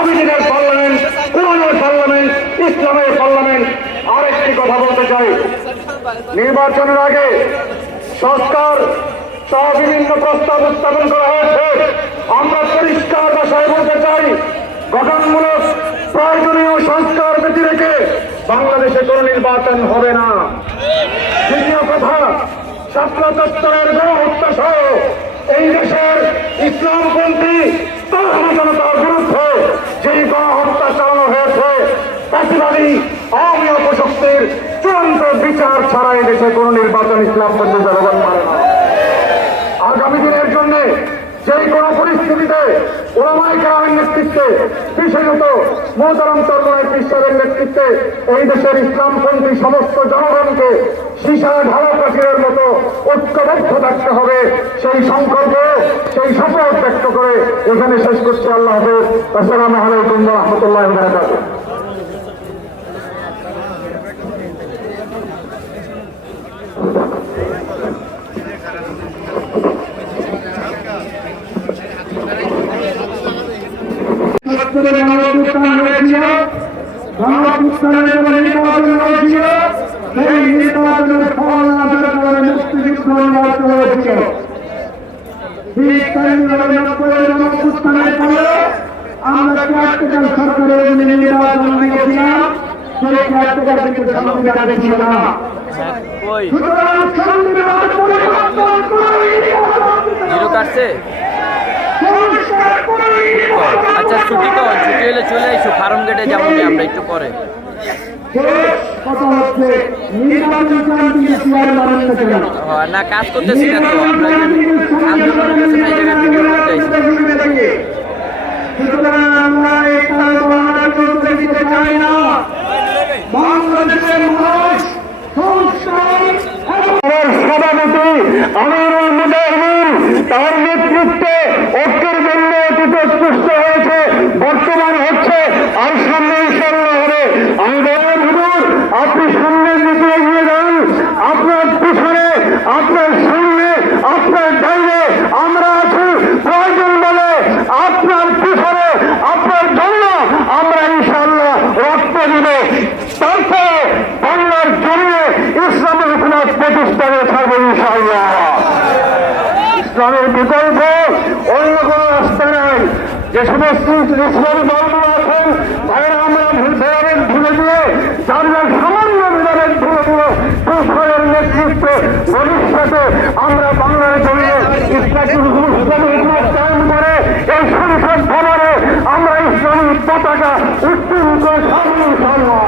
আগামী দিনের পার্লামেন্ট, কোরআনের পার্লামেন্ট, ইসলামের পার্লামেন্ট। আরেকটি কথা বলতে চাই, নির্বাচনের আগে সংস্কার সহ বিভিন্ন প্রস্তাব উত্থাপন করা হয়েছে। আমরা পরিষ্কার ভাষায় বলতে চাই, গঠনমূলক প্রয়োজনীয় সংস্কার ব্যতি রেখে বাংলাদেশে কোনো নির্বাচন হবে না। দ্বিতীয় কথা, ছাত্র তত্ত্বের গণহত্যা সহ এই দেশের ইসলামপন্থী জনতার বিরুদ্ধে যে গণহত্যা চালানো হয়েছে, ফ্যাসিবাদী আওয়ামী অপশক্তির চূড়ান্ত বিচার ছাড়া এই দেশে কোনো নির্বাচন ইসলামপন্থী জনগণ মানে না। আগামী দিনের জন্য যে কোনো পরিস্থিতিতে ওলামায়ে কেরামের নেতৃত্বে, বিশেষত মোহতারাম চরমনাই পীর সাহেবের নেতৃত্বে এই দেশের ইসলামপন্থী সমস্ত জনগণকে সীসা ঢালা প্রাচীরের মতো ঐক্যবদ্ধ থাকতে হবে। সেই সংকল্প, সেই শপথ ব্যক্ত করে এখানে শেষ করছি। আল্লাহ হাফেজ। আসসালামু আলাইকুম ওয়া রাহমাতুল্লাহি ওয়া বারাকাতুহু। নির্বাচনের ফল আসার কারণে মুক্তিযুদ্ধ হয়েছিল। আমরা ক্যাপ্টেকাল সরকারের নির্বাচন দিয়েছিলাম, সেই ক্যাপ্টেকাল কিন্তু সংবিধানে ছিল না। আচ্ছা, ছুটি হলে চলে এসো, ফার্ম গেটে যাবো আমরা একটু পরে। না, কাজ করতেছি না তো, আমরা আন্দোলনের পেছনে এই জায়গায় ভিডিও করতে সভাপতি আমিরুল মুজাহিদিন, তার নেতৃত্বে ঐক্যের জন্য প্রস্তুত হয়েছে, বর্তমান হচ্ছে, আর সামনে ইনশাআল্লাহ হবে। আমি বললাম, হুজুর আপনি সামনের দিকে এগিয়ে যান, আপনার পিছনে, আপনার সামনে, আপনার ডাইনে আমরা আছি। প্রয়োজন বলে আপনার পিছনে, আপনার জন্য আমরা ইনশাআল্লাহ রক্ত দিব। তারপরে বাংলার জমিয়ে ইসলামের হুকুমত প্রতিষ্ঠানে থাকবে ইনশাআল্লাহ। ইসলামের বিকল্প অন্য কোনো রাস্তা নাই। যে সমস্ত ইসলামী দলগুলো আছেন, তারা আমরা ভুলে দিয়ে, যারা সামান্য বিধানের ভুলে দিয়ে পুষ্করের নেতৃত্বে ভবিষ্যতে আমরা বাংলার জমিয়ে ইসলামের হুকুমত কায়েম করে এই সংসদ ভবনে আমরা ইসলামী পতাকা উত্তোলন করে সামনে ইনশাআল্লাহ।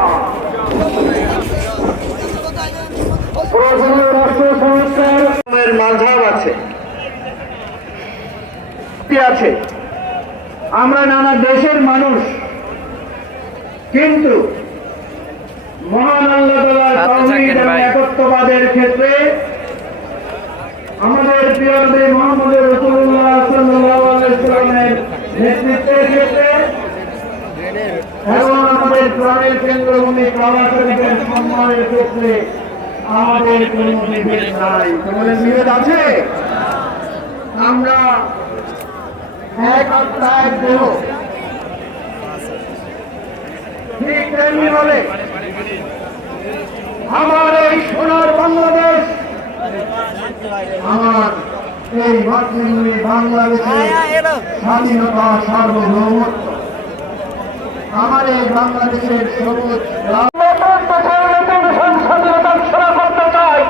প্রয়োজনীয় রাষ্ট্র সংস্কারের মাঝাব আছে। আমরা নানা দেশের মানুষ, কিন্তু মহান আল্লাহ তাআলার একত্ববাদের ক্ষেত্রে আমাদের প্রিয় নবী মুহাম্মদ রাসূলুল্লাহ সাল্লাল্লাহু আলাইহি ওয়াসাল্লামের নেতৃত্বের ক্ষেত্রে এবং আমাদের প্রাণের কেন্দ্রভূমি কাবা শরীফের সম্মানের ক্ষেত্রে আমাদের কোনো বিভেদ নাই। তোমাদের বিভেদ আছে? আমরা এক আত্মায় দেহ। ঠিক তেমনি ভাবে আমার এই সোনার বাংলাদেশ, আমার এই মাতৃভূমি বাংলাদেশের স্বাধীনতা, সার্বভৌমত্ব, আমার এই বাংলাদেশের সবুজ স্বাধীনতা সেবা করতে চাই।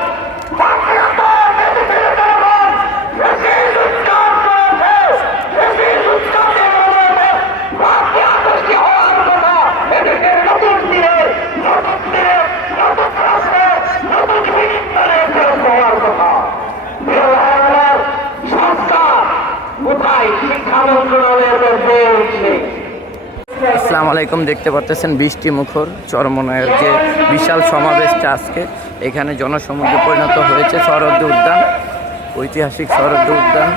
আসসালামু আলাইকুম। দেখতে পাচ্ছেন বৃষ্টি মুখর চরমনায়ের যে বিশাল সমাবেশটা আজকে এখানে জনসমুদ্রে পরিণত হয়েছে সরোদ্দি উদ্যান, ঐতিহাসিক সরোদ্দি উদ্যান।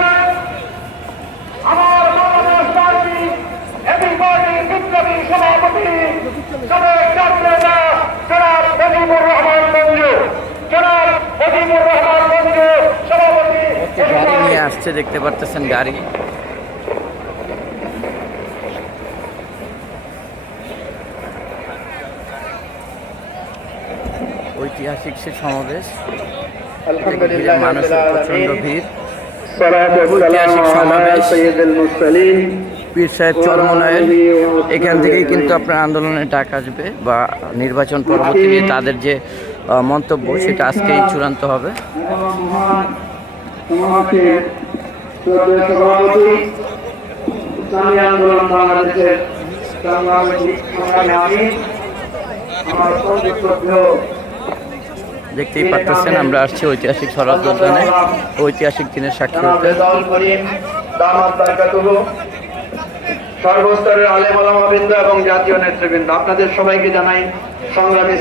গাড়ি নিয়ে আসছে, দেখতে পাচ্ছেন গাড়ি। ঐতিহাসিক সে সমাবেশ। আলহামদুলিল্লাহ মানুষের প্রচন্ড ভিড়। ঐতিহাসিক সমাবেশ পীর সাহেব চরমনায়ের এখান থেকেই কিন্তু আপনার আন্দোলনের ডাক আসবে বা নির্বাচন পরবর্তীতে তাদের যে মন্তব্য সেটা আজকেই চূড়ান্ত হবে। ইসলামী আন্দোলন বাংলাদেশের দেখতেই পাচ্ছেন আমরা আসছি ঐতিহাসিক শরৎ উদ্যানে ঐতিহাসিক দিনের সাক্ষী হতে। সর্বস্তরের আলেম ওলামাবৃন্দ এবং জাতীয় নেতৃবৃন্দ, আপনাদের সবাইকে জানাই সংগ্রামী